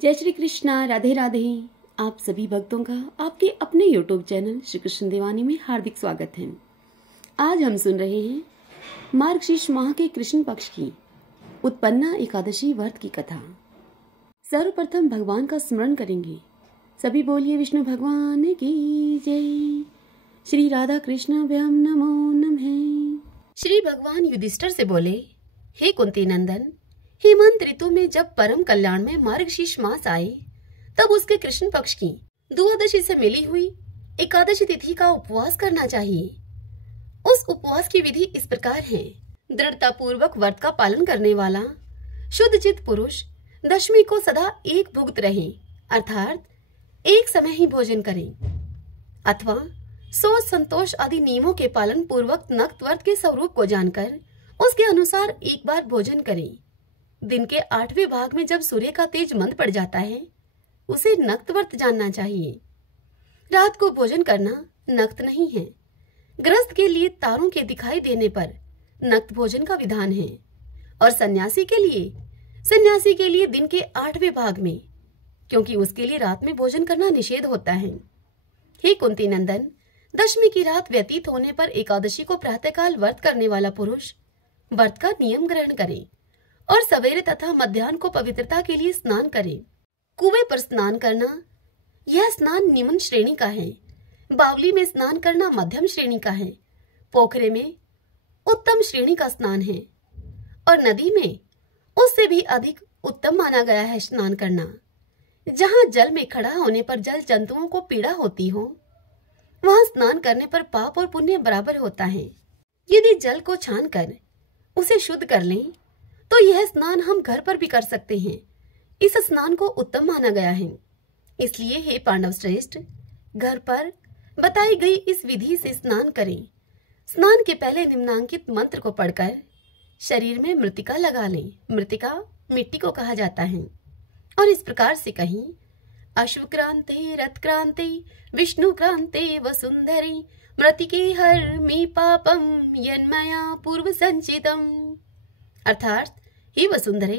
जय श्री कृष्णा, राधे राधे। आप सभी भक्तों का आपके अपने YouTube चैनल श्री कृष्ण दीवानी में हार्दिक स्वागत है। आज हम सुन रहे हैं मार्गशीर्ष माह के कृष्ण पक्ष की उत्पन्ना एकादशी व्रत की कथा। सर्वप्रथम भगवान का स्मरण करेंगे। सभी बोलिए विष्णु भगवान की जय। श्री राधा कृष्ण भ्याम नमो नमः। श्री भगवान युधिष्ठिर से बोले, हे कुंती नंदन, हेमंत ऋतु में जब परम कल्याण में मार्गशीर्ष मास आए तब उसके कृष्ण पक्ष की द्वादशी से मिली हुई एकादशी तिथि का उपवास करना चाहिए। उस उपवास की विधि इस प्रकार है। दृढ़ता पूर्वक व्रत का पालन करने वाला शुद्ध चित्त पुरुष दशमी को सदा एक भुक्त रहे, अर्थात एक समय ही भोजन करे, अथवा सोच संतोष आदि नियमों के पालन पूर्वक नक्त व्रत के स्वरूप को जानकर उसके अनुसार एक बार भोजन करे। दिन के 8वें भाग में जब सूर्य का तेज मंद पड़ जाता है उसे नक्त व्रत जानना चाहिए। रात को भोजन करना नक्त नहीं है। गृहस्थ के लिए तारों के दिखाई देने पर नक्त भोजन का विधान है और सन्यासी के लिए दिन के 8वें भाग में, क्योंकि उसके लिए रात में भोजन करना निषेध होता है। हे कुंती नंदन, दशमी की रात व्यतीत होने पर एकादशी को प्रातःकाल व्रत करने वाला पुरुष व्रत का नियम ग्रहण करे और सवेरे तथा मध्याह्न को पवित्रता के लिए स्नान करे। कुएं पर स्नान करना यह स्नान निम्न श्रेणी का है। बावली में स्नान करना मध्यम श्रेणी का है। पोखरे में उत्तम श्रेणी का स्नान है और नदी में उससे भी अधिक उत्तम माना गया है स्नान करना। जहाँ जल में खड़ा होने पर जल जंतुओं को पीड़ा होती हो वहां स्नान करने पर पाप और पुण्य बराबर होता है। यदि जल को छानकर उसे शुद्ध कर लें तो यह स्नान हम घर पर भी कर सकते हैं। इस स्नान को उत्तम माना गया है। इसलिए हे पांडव श्रेष्ठ, घर पर बताई गई इस विधि से स्नान करें। स्नान के पहले निम्नांकित मंत्र को पढ़कर शरीर में मृतिका लगा लें। मृतिका मिट्टी को कहा जाता है और इस प्रकार से कहीं, अश्व क्रांते रथ क्रांते विष्णु क्रांते वसुंधरे मृतिके हर मे पापम यन्मया पूर्व संचितम। अर्थात हे वसुंधरे,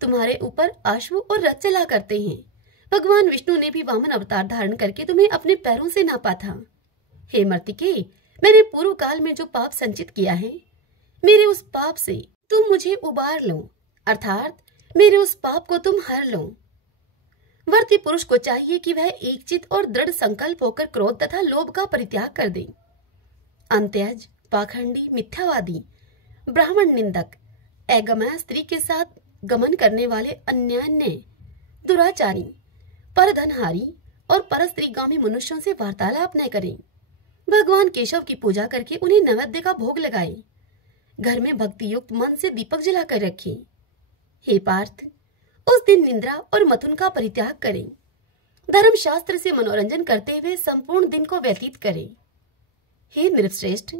तुम्हारे ऊपर अश्व और रथ चला करते हैं। भगवान विष्णु ने भी वामन अवतार धारण करके तुम्हें अपने पैरों से नापा था। हे मर्तिके, मैंने पूर्व काल में जो पाप संचित किया है, मेरे उस पाप से तुम मुझे उबार लो, अर्थात मेरे उस पाप को तुम हर लो। व्रती पुरुष को चाहिए कि वह एकचित और दृढ़ संकल्प होकर क्रोध तथा लोभ का परित्याग कर दे। अंत्यज, पाखंडी, मिथ्यावादी, ब्राह्मण निंदक, अगमया स्त्री के साथ गमन करने वाले अन्यान्य, दुराचारी, परधनहारी और परस्त्रीगामी मनुष्यों से वार्तालाप न करें। भगवान केशव की पूजा करके उन्हें नैवेद्य का भोग लगाए। घर में भक्ति युक्त मन से दीपक जलाकर रखें। हे पार्थ, उस दिन निंद्रा और मथुन का परित्याग करें। धर्म शास्त्र से मनोरंजन करते हुए संपूर्ण दिन को व्यतीत करें। हे नृपश्रेष्ठ,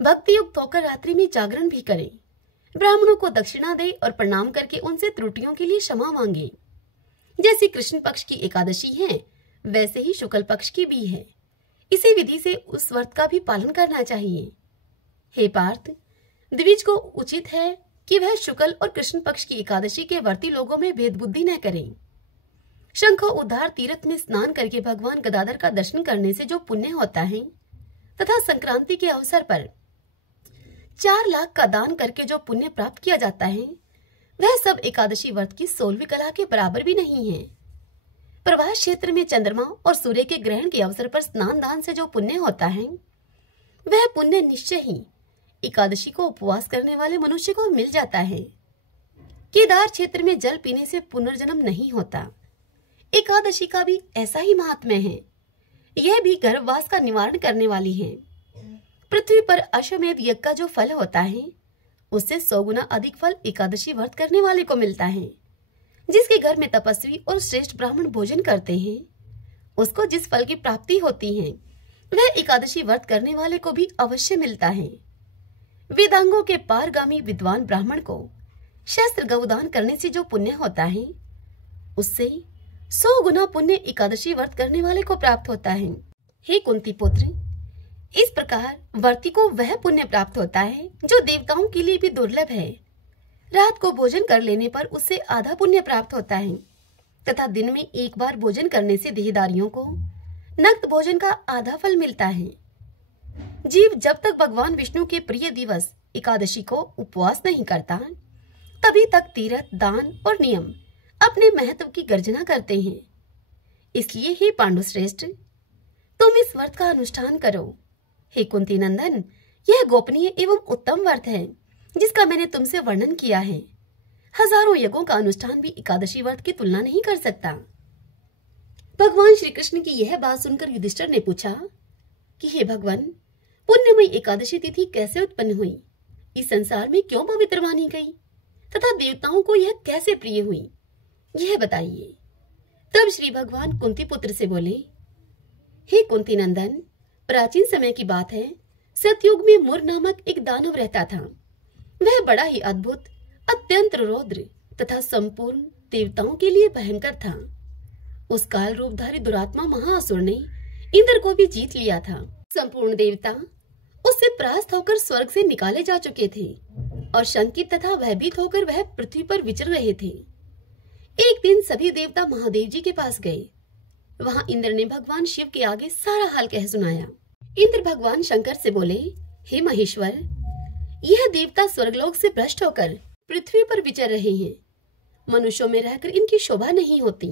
भक्ति युक्त होकर रात्रि में जागरण भी करें। ब्राह्मणों को दक्षिणा दे और प्रणाम करके उनसे त्रुटियों के लिए क्षमा मांगे। जैसे कृष्ण पक्ष की एकादशी है वैसे ही शुक्ल पक्ष की भी है। इसी विधि से उस व्रत का भी पालन करना चाहिए। हे पार्थ, द्विज को उचित है कि वह शुक्ल और कृष्ण पक्ष की एकादशी के व्रती लोगों में भेद बुद्धि न करें। शंख उद्धार तीर्थ में स्नान करके भगवान गदाधर का दर्शन करने से जो पुण्य होता है तथा संक्रांति के अवसर पर 4 लाख का दान करके जो पुण्य प्राप्त किया जाता है वह सब एकादशी व्रत की 16वीं कला के बराबर भी नहीं है। प्रभास क्षेत्र में चंद्रमा और सूर्य के ग्रहण के अवसर पर स्नान दान से जो पुण्य होता है वह पुण्य निश्चय ही एकादशी को उपवास करने वाले मनुष्य को मिल जाता है। केदार क्षेत्र में जल पीने से पुनर्जन्म नहीं होता। एकादशी का भी ऐसा ही महात्म्य है। यह भी गर्भवास का निवारण करने वाली है। पृथ्वी पर अश्वमेध यज्ञ का जो फल होता है उससे 100 गुना अधिक फल एकादशी व्रत करने वाले को मिलता है। जिसके घर में तपस्वी और श्रेष्ठ ब्राह्मण भोजन करते हैं उसको जिस फल की प्राप्ति होती है वह एकादशी व्रत करने वाले को भी अवश्य मिलता है। वेदांगों के पारगामी विद्वान ब्राह्मण को शस्त्र गौदान करने से जो पुण्य होता है उससे 100 गुना पुण्य एकादशी व्रत करने वाले को प्राप्त होता है। हे कुंती पुत्र, इस प्रकार व्रती को वह पुण्य प्राप्त होता है जो देवताओं के लिए भी दुर्लभ है। रात को भोजन कर लेने पर उससे आधा पुण्य प्राप्त होता है तथा दिन में एक बार भोजन करने से देहधारियों को नक्त भोजन का आधा फल मिलता है। जीव जब तक भगवान विष्णु के प्रिय दिवस एकादशी को उपवास नहीं करता, तभी तक तीर्थ, दान और नियम अपने महत्व की गर्जना करते हैं। इसलिए हे पांडुश्रेष्ठ, तुम इस व्रत का अनुष्ठान करो। हे कुंती नंदन, यह गोपनीय एवं उत्तम व्रत है जिसका मैंने तुमसे वर्णन किया है। हजारों यज्ञों का अनुष्ठान भी एकादशी व्रत की तुलना नहीं कर सकता। भगवान श्री कृष्ण की यह बात सुनकर युधिष्ठिर ने पूछा कि हे भगवान, पुण्यमयी एकादशी तिथि कैसे उत्पन्न हुई, इस संसार में क्यों पवित्र मानी गई तथा देवताओं को यह कैसे प्रिय हुई, यह बताइए। तब श्री भगवान कुंती पुत्र से बोले, हे कुंती नंदन, प्राचीन समय की बात है। सतयुग में मुर नामक एक दानव रहता था। वह बड़ा ही अद्भुत, अत्यंत रौद्र तथा संपूर्ण देवताओं के लिए भयंकर था। उस काल रूपधारी दुरात्मा महाअसुर ने इंद्र को भी जीत लिया था। संपूर्ण देवता उससे परास्त होकर स्वर्ग से निकाले जा चुके थे और शंकित तथा भयभीत होकर वह पृथ्वी पर विचर रहे थे। एक दिन सभी देवता महादेव जी के पास गए। वहां इंद्र ने भगवान शिव के आगे सारा हाल कह सुनाया। इंद्र भगवान शंकर से बोले, हे महेश्वर, यह देवता स्वर्गलोक से भ्रष्ट होकर पृथ्वी पर विचर रहे हैं। मनुष्यों में रहकर इनकी शोभा नहीं होती।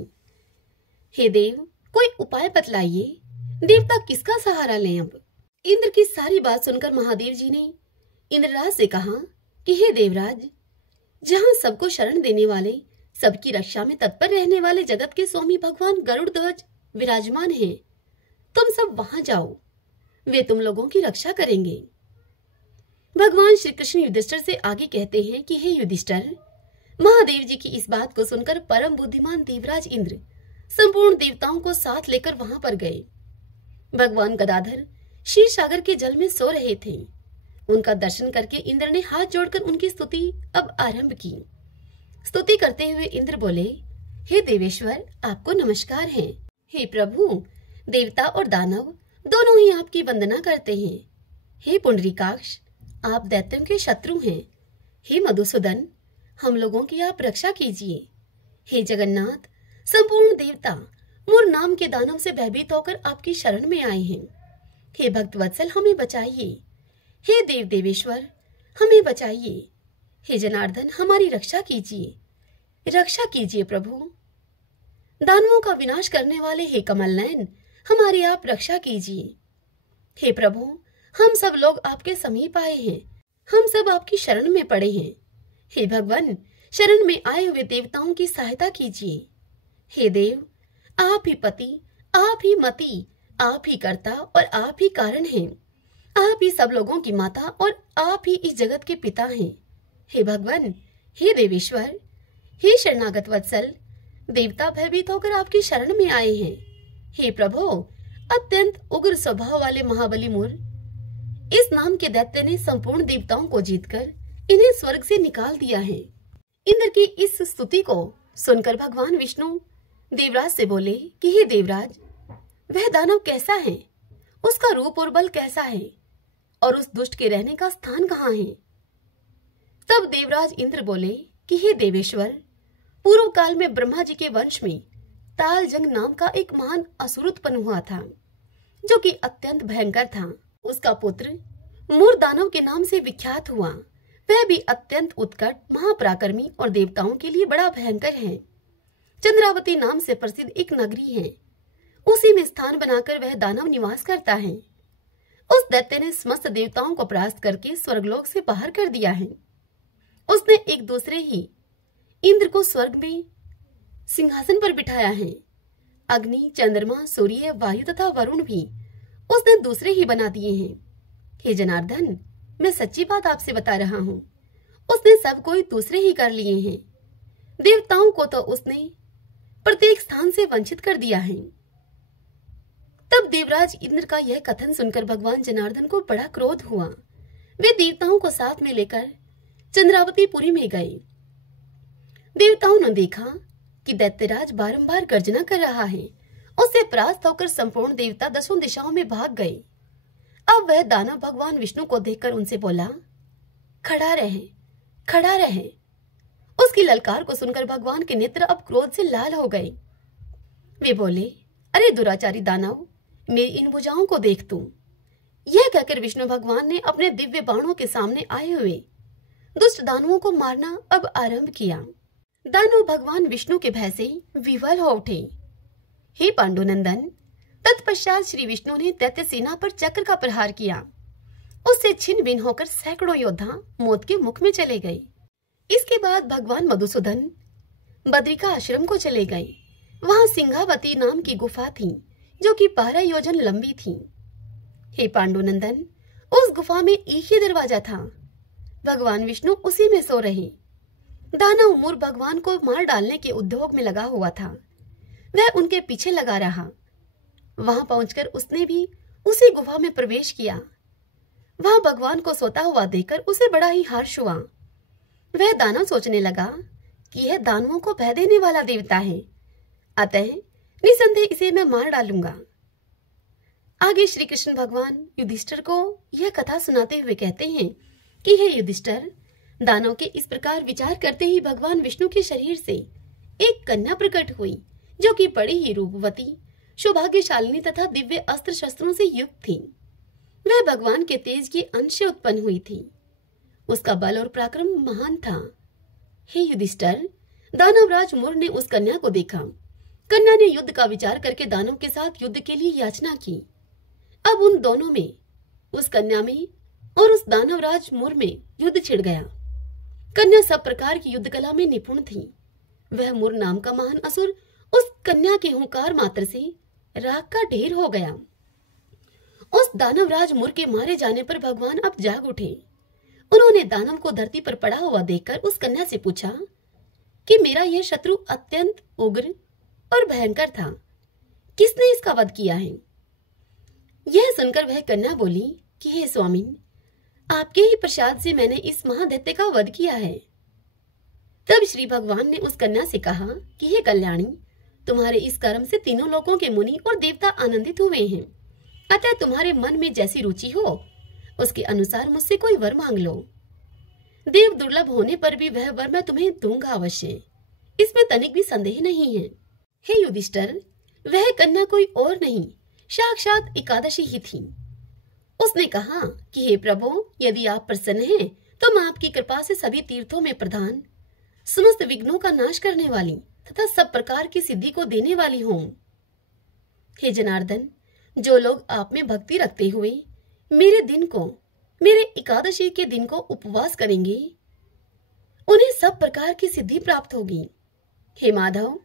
हे देव, कोई उपाय बतलाइए, देवता किसका सहारा लें अब। इंद्र की सारी बात सुनकर महादेव जी ने इंद्रराज से कहा कि हे देवराज, जहां सबको शरण देने वाले, सबकी रक्षा में तत्पर रहने वाले जगत के स्वामी भगवान गरुड़ ध्वज विराजमान हैं, तुम सब वहां जाओ, वे तुम लोगों की रक्षा करेंगे। भगवान श्री कृष्ण युधिष्ठिर से आगे कहते हैं कि हे युधिष्ठिर, महादेव जी की इस बात को सुनकर परम बुद्धिमान देवराज इंद्र संपूर्ण देवताओं को साथ लेकर वहां पर गए। भगवान गदाधर क्षीर सागर के जल में सो रहे थे। उनका दर्शन करके इंद्र ने हाथ जोड़कर उनकी स्तुति अब आरंभ की। स्तुति करते हुए इंद्र बोले, हे देवेश्वर, आपको नमस्कार है। हे प्रभु, देवता और दानव दोनों ही आपकी वंदना करते हैं। हे पुंडरीकाक्ष, आप दैत्यों के शत्रु हैं। हे मधुसूदन, हम लोगों की आप रक्षा कीजिए। हे जगन्नाथ, संपूर्ण देवता मुर नाम के दानव से भयभीत होकर आपकी शरण में आए हैं। हे भक्त वत्सल, हमें बचाइए। हे देव देवेश्वर, हमें बचाइए। हे जनार्दन, हमारी रक्षा कीजिए, रक्षा कीजिए प्रभु। दानवों का विनाश करने वाले हे कमल नयन, हमारी आप रक्षा कीजिए। हे प्रभु, हम सब लोग आपके समीप आए हैं, हम सब आपकी शरण में पड़े हैं। हे भगवान, शरण में आए हुए देवताओं की सहायता कीजिए। हे देव, आप ही पति, आप ही मति, आप ही कर्ता और आप ही कारण हैं। आप ही सब लोगों की माता और आप ही इस जगत के पिता हैं। हे भगवान, हे देवेश्वर, हे शरणागत वत्सल, देवता भयभीत होकर आपकी शरण में आए हैं। हे प्रभु, अत्यंत उग्र स्वभाव वाले महाबली मुर, इस नाम के दैत्य ने संपूर्ण देवताओं को जीतकर इन्हें स्वर्ग से निकाल दिया है। इंद्र की इस स्तुति को सुनकर भगवान विष्णु देवराज से बोले कि हे देवराज, वह दानव कैसा है, उसका रूप और बल कैसा है और उस दुष्ट के रहने का स्थान कहाँ है। तब देवराज इंद्र बोले कि हे देवेश्वर, पूर्व काल में ब्रह्मा जी के वंश में तालजंग नाम का एक महान असुर उत्पन्न हुआ था, जो कि अत्यंत भयंकर था। उसका पुत्र मूर दानव के नाम से विख्यात हुआ। वह भी अत्यंत उत्कट, महापराक्रमी और देवताओं के लिए बड़ा भयंकर है। चंद्रावती नाम से प्रसिद्ध एक नगरी है, उसी में स्थान बनाकर वह दानव निवास करता है। उस दैत्य ने समस्त देवताओं को परास्त करके स्वर्गलोक से बाहर कर दिया है। उसने एक दूसरे ही इंद्र को स्वर्ग में सिंहासन पर बिठाया है। अग्नि, चंद्रमा, सूर्य, वायु तथा वरुण भी उसने दूसरे ही बना दिए हैं। हे जनार्दन, मैं सच्ची बात आपसे बता रहा हूँ, उसने सब कोई दूसरे ही कर लिए हैं। देवताओं को तो उसने प्रत्येक स्थान से वंचित कर दिया है। तब देवराज इंद्र का यह कथन सुनकर भगवान जनार्दन को बड़ा क्रोध हुआ। वे देवताओं को साथ में लेकर चंद्रावतीपुरी में गए। देवताओं ने देखा कि दैत्यराज बारंबार गर्जना कर रहा है। उससे परास्त होकर संपूर्ण देवता दसों दिशाओं में भाग गए। अब वह दानव भगवान विष्णु को देखकर उनसे बोला, खड़ा रहे, खड़ा रहे। उसकी ललकार को सुनकर भगवान के नेत्र अब क्रोध से लाल हो गए। वे बोले, अरे दुराचारी दानव, मेरी इन भुजाओं को देख तू। यह कहकर विष्णु भगवान ने अपने दिव्य बाणों के सामने आए हुए दुष्ट दानवों को मारना अब आरंभ किया। दानव भगवान विष्णु के भय से विवल हो उठे। हे पांडुनंदन, तत्पश्चात श्री विष्णु ने दैत्य सेना पर चक्र का प्रहार किया। उससे छिन्न भिन्न होकर सैकड़ों योद्धा मौत के मुख में चले गए। इसके बाद भगवान मधुसूदन बद्रिका आश्रम को चले गए। वहां सिंहावती नाम की गुफा थी जो कि 12 योजन लंबी थी। हे पांडुनंदन, उस गुफा में एक ही दरवाजा था। भगवान विष्णु उसी में सो रहे। दानव मूर भगवान को मार डालने के उद्योग में लगा हुआ था। वह उनके पीछे लगा रहा। वहां पहुंचकर उसने भी उसी गुफा में प्रवेश किया। वहां भगवान को सोता हुआ देखकर उसे बड़ा ही हर्ष हुआ। वह दानव सोचने लगा कि यह दानवों को भय देने वाला देवता है, अतः निसंदेह इसे मैं मार डालूंगा। आगे श्री कृष्ण भगवान युधिष्ठिर को यह कथा सुनाते हुए कहते हैं कि हे युधिष्ठिर, दानव के इस प्रकार विचार करते ही भगवान विष्णु के शरीर से एक कन्या प्रकट हुई जो कि बड़ी ही रूपवती, सौभाग्यशालिनी तथा दिव्य अस्त्र शस्त्रों से युक्त थी। वह भगवान के तेज के अंश से उत्पन्न हुई थी। उसका बल और पराक्रम महान था। हे युधिष्ठिर, दानवराज मूर ने उस कन्या को देखा। कन्या ने युद्ध का विचार करके दानव के साथ युद्ध के लिए याचना की। अब उन दोनों में, उस कन्या में और उस दानवराज मूर में युद्ध छिड़ गया। कन्या सब प्रकार की युद्ध कला में निपुण थी। वह मूर नाम का महान असुर उस कन्या के हुंकार मात्र से राख का ढेर हो गया। उस दानवराज मूर के मारे जाने पर भगवान अब जाग उठे। उन्होंने दानव को धरती पर पड़ा हुआ देखकर उस कन्या से पूछा कि मेरा यह शत्रु अत्यंत उग्र और भयंकर था, किसने इसका वध किया है? यह सुनकर वह कन्या बोली कि हे स्वामिन, आपके ही प्रसाद से मैंने इस महादैत्य का वध किया है। तब श्री भगवान ने उस कन्या से कहा कि हे कल्याणी, तुम्हारे इस कर्म से तीनों लोकों के मुनि और देवता आनंदित हुए हैं। अतः तुम्हारे मन में जैसी रुचि हो उसके अनुसार मुझसे कोई वर मांग लो। देव दुर्लभ होने पर भी वह वर मैं तुम्हें दूंगा अवश्य, इसमें तनिक भी संदेह नहीं है। हे युधिष्ठिर, वह कन्या कोई और नहीं, साक्षात एकादशी ही थी। उसने कहा कि हे प्रभु, यदि आप प्रसन्न हैं तो मैं आपकी कृपा से सभी तीर्थों में प्रधान, समस्त विघ्नों का नाश करने वाली तथा सब प्रकार की सिद्धि को देने वाली हूँ। हे जनार्दन, जो लोग आप में भक्ति रखते हुए मेरे एकादशी के दिन को उपवास करेंगे, उन्हें सब प्रकार की सिद्धि प्राप्त होगी। हे माधव,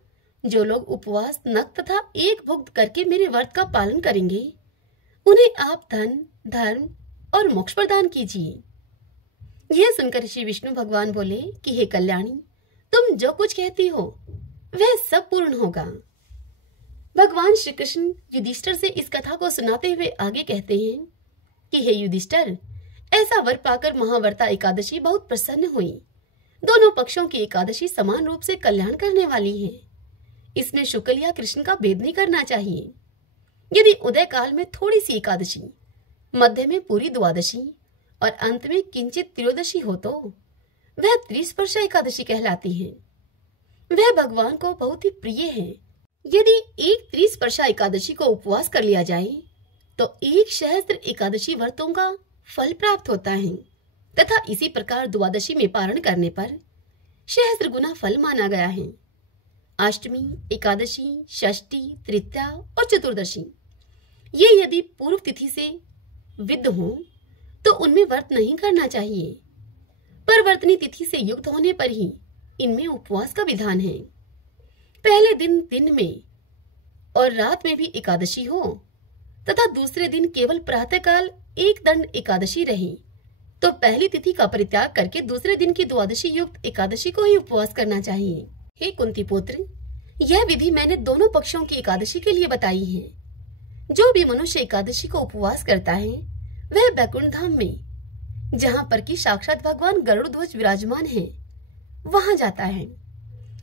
जो लोग उपवास, नक तथा एक भुक्त करके मेरे व्रत का पालन करेंगे, उन्हें आप धन, धर्म और मोक्ष प्रदान कीजिए। यह सुनकर श्री विष्णु भगवान बोले कि हे कल्याणी, तुम जो कुछ कहती हो वह सब पूर्ण होगा। भगवान श्री कृष्ण युधिष्ठिर से इस कथा को सुनाते हुए आगे कहते हैं कि हे युधिष्ठिर, ऐसा वर पाकर महाव्रता एकादशी बहुत प्रसन्न हुई। दोनों पक्षों की एकादशी समान रूप से कल्याण करने वाली है। इसमें शुक्ल या कृष्ण का भेद नहीं करना चाहिए। यदि उदय काल में थोड़ी सी एकादशी, मध्य में पूरी द्वादशी और अंत में किंचित त्रयोदशी हो तो वह त्रिस्पर्शा एकादशी कहलाती है। वह भगवान को बहुत ही प्रिय है। यदि एक त्रिस्पर्शा एकादशी को उपवास कर लिया जाए तो 1 सहस्त्र एकादशी व्रतों का फल प्राप्त होता है तथा इसी प्रकार द्वादशी में पारण करने पर सहस्त्र गुना फल माना गया है। अष्टमी, एकादशी, षष्ठी, तृतीया और चतुर्दशी ये यदि पूर्व तिथि से विद्ध हो तो उनमें व्रत नहीं करना चाहिए। परवर्तनी तिथि से युक्त होने पर ही इनमें उपवास का विधान है। पहले दिन में और रात में भी एकादशी हो तथा दूसरे दिन केवल प्रातःकाल एक दंड एकादशी रहे तो पहली तिथि का परित्याग करके दूसरे दिन की द्वादशी युक्त एकादशी को ही उपवास करना चाहिए। हे कुंती पुत्र, यह विधि मैंने दोनों पक्षों की एकादशी के लिए बताई है। जो भी मनुष्य एकादशी को उपवास करता है वह बैकुंठ धाम में, जहाँ पर की साक्षात भगवान गरुड़ ध्वज विराजमान है, वहां जाता है।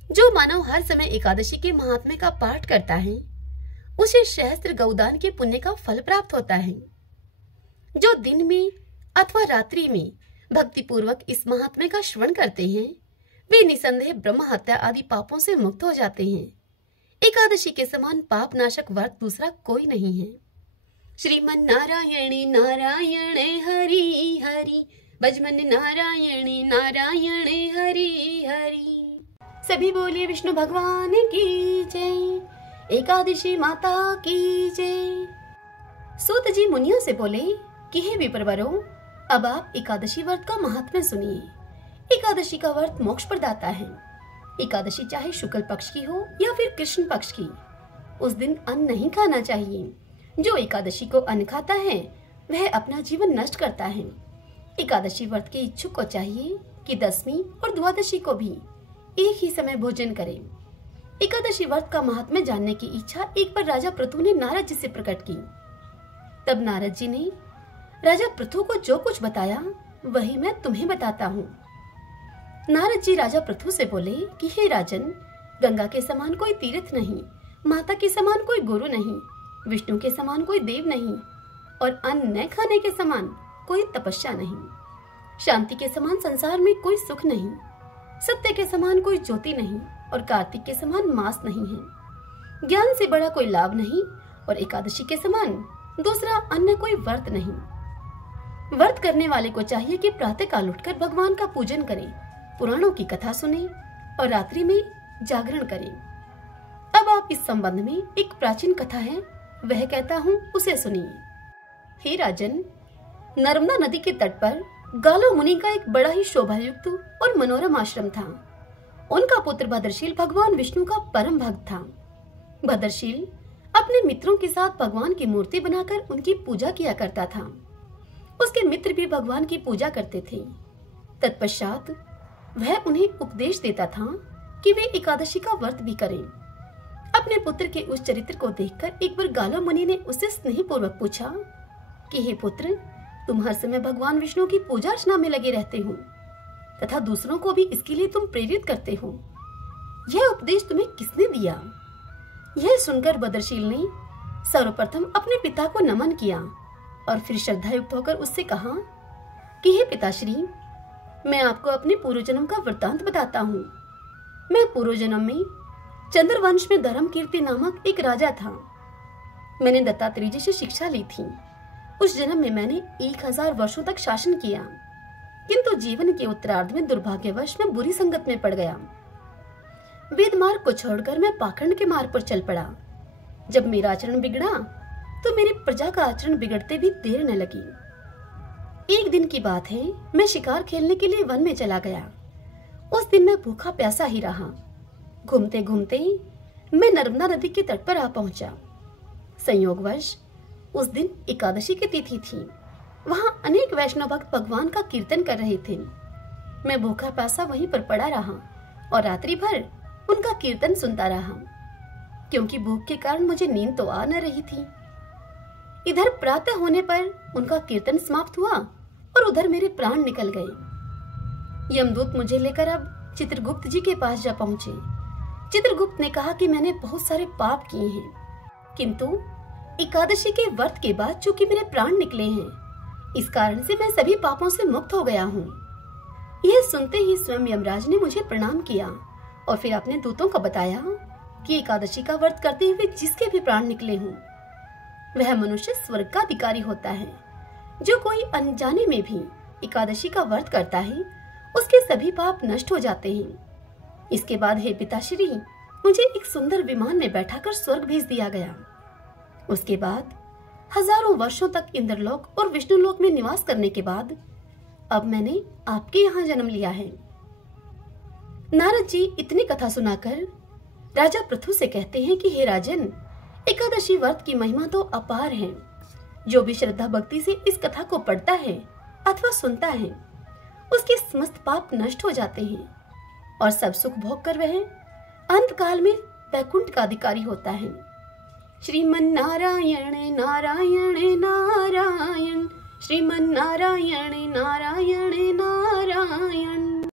जो मानव हर समय एकादशी के महात्म्य का पाठ करता है उसे सहस्त्र गौदान के पुण्य का फल प्राप्त होता है। जो दिन में अथवा रात्रि में भक्ति पूर्वक इस महात्म्य का श्रवण करते हैं वे निसंदेह ब्रह्म हत्या आदि पापों से मुक्त हो जाते हैं। एकादशी के समान पाप नाशक व्रत दूसरा कोई नहीं है। श्रीमन नारायणे नारायणे हरि हरि, भजमन नारायणे नारायणे हरि हरि। सभी बोलिए विष्णु भगवान की जय, एकादशी माता की जय। सूत जी मुनियों से बोले कि हे विप्रवरों, अब आप एकादशी व्रत का महात्म्य सुनिए। एकादशी का व्रत मोक्ष प्रदाता है। एकादशी चाहे शुक्ल पक्ष की हो या फिर कृष्ण पक्ष की, उस दिन अन्न नहीं खाना चाहिए। जो एकादशी को अन्न खाता है वह अपना जीवन नष्ट करता है। एकादशी व्रत के इच्छुक को चाहिए कि दसवीं और द्वादशी को भी एक ही समय भोजन करें। एकादशी व्रत का महात्म्य जानने की इच्छा एक बार राजा पृथु ने नारद जी से प्रकट की। तब नारद जी ने राजा पृथु को जो कुछ बताया वही मैं तुम्हें बताता हूँ। नारद जी राजा पृथु से बोले कि हे राजन, गंगा के समान कोई तीर्थ नहीं, माता के समान कोई गुरु नहीं, विष्णु के समान कोई देव नहीं, और अन्न न खाने के समान कोई तपस्या नहीं। शांति के समान संसार में कोई सुख नहीं, सत्य के समान कोई ज्योति नहीं, और कार्तिक के समान मास नहीं है। ज्ञान से बड़ा कोई लाभ नहीं, और एकादशी के समान दूसरा अन्य कोई व्रत नहीं। व्रत करने वाले को चाहिए कि प्रातः काल उठकर भगवान का पूजन करें, पुराणों की कथा सुने और रात्रि में जागरण करें। अब आप इस संबंध में एक प्राचीन कथा है, वह कहता हूँ, उसे सुनिए। हे राजन, नर्मदा नदी के तट पर गालो मुनि का एक बड़ा ही शोभायुक्त और मनोरम आश्रम था। उनका पुत्र भद्रशील भगवान विष्णु का परम भक्त था। भद्रशील अपने मित्रों के साथ भगवान की मूर्ति बनाकर उनकी पूजा किया करता था। उसके मित्र भी भगवान की पूजा करते थे। तत्पश्चात वह उन्हें उपदेश देता था कि वे एकादशी का व्रत भी करें। अपने पुत्र के उस चरित्र को देखकर एक बार गालो मुनि ने उससे स्नेहपूर्वक पूछा कि हे पुत्र, तुम हर समय भगवान विष्णु की पूजा अर्चना में लगे रहते हो तथा दूसरों को भी इसके लिए तुम प्रेरित करते हो। यह उपदेश तुम्हें किसने दिया? यह सुनकर भद्रशील ने सर्वप्रथम अपने पिता को नमन किया और फिर श्रद्धायुक्त होकर उससे कहा कि हे पिताश्री, मैं आपको अपने पूर्व जन्म का वृतांत बताता हूँ। मैं पूर्व जन्म में चंद्रवंश में धर्म कीर्ति नामक एक राजा था। मैंने दत्तात्रेय जी से शिक्षा ली थी। उस जन्म में मैंने 1000 वर्षों तक शासन किया, किंतु जीवन के उत्तरार्ध में दुर्भाग्यवश मैं बुरी संगत में पड़ गया। वेद मार्ग को छोड़कर मैं पाखंड के मार्ग पर चल पड़ा। जब मेरा आचरण बिगड़ा तो मेरी प्रजा का आचरण बिगड़ते भी देर न लगी। एक दिन की बात है, मैं शिकार खेलने के लिए वन में चला गया। उस दिन मैं भूखा प्यासा ही रहा। घूमते घूमते मैं नर्मदा नदी के तट पर आ पहुंचा। संयोगवश उस दिन एकादशी की तिथि थी। वहां अनेक वैष्णव भक्त भगवान का कीर्तन कर रहे थे। मैं भूखा प्यासा वहीं पर पड़ा रहा और रात्रि भर उनका कीर्तन सुनता रहा, क्योंकि भूख के कारण मुझे नींद तो आ न रही थी। इधर प्रातः होने पर उनका कीर्तन समाप्त हुआ और उधर मेरे प्राण निकल गए। यमदूत मुझे लेकर अब चित्रगुप्त जी के पास जा पहुंचे। चित्रगुप्त ने कहा कि मैंने बहुत सारे पाप किए हैं, किंतु एकादशी के व्रत के बाद चूंकि मेरे प्राण निकले हैं, इस कारण से मैं सभी पापों से मुक्त हो गया हूँ। यह सुनते ही स्वयं यमराज ने मुझे प्रणाम किया और फिर अपने दूतों को बताया कि एकादशी का व्रत करते हुए जिसके भी प्राण निकले हों, वह मनुष्य स्वर्ग का अधिकारी होता है। जो कोई अनजाने में भी एकादशी का व्रत करता है, उसके सभी पाप नष्ट हो जाते हैं। इसके बाद हे पिताश्री, मुझे एक सुंदर विमान में बैठाकर स्वर्ग भेज दिया गया। उसके बाद हजारों वर्षों तक इंद्रलोक और विष्णुलोक में निवास करने के बाद अब मैंने आपके यहाँ जन्म लिया है। नारद जी इतनी कथा सुनाकर राजा पृथु से कहते हैं कि हे राजन, एकादशी व्रत की महिमा तो अपार है। जो भी श्रद्धा भक्ति से इस कथा को पढ़ता है अथवा सुनता है, उसके समस्त पाप नष्ट हो जाते हैं और सब सुख भोग कर वह अंत काल में वैकुंठ का अधिकारी होता है। श्रीमन नारायण नारायण नारायण, श्रीमन नारायण नारायण नारायण।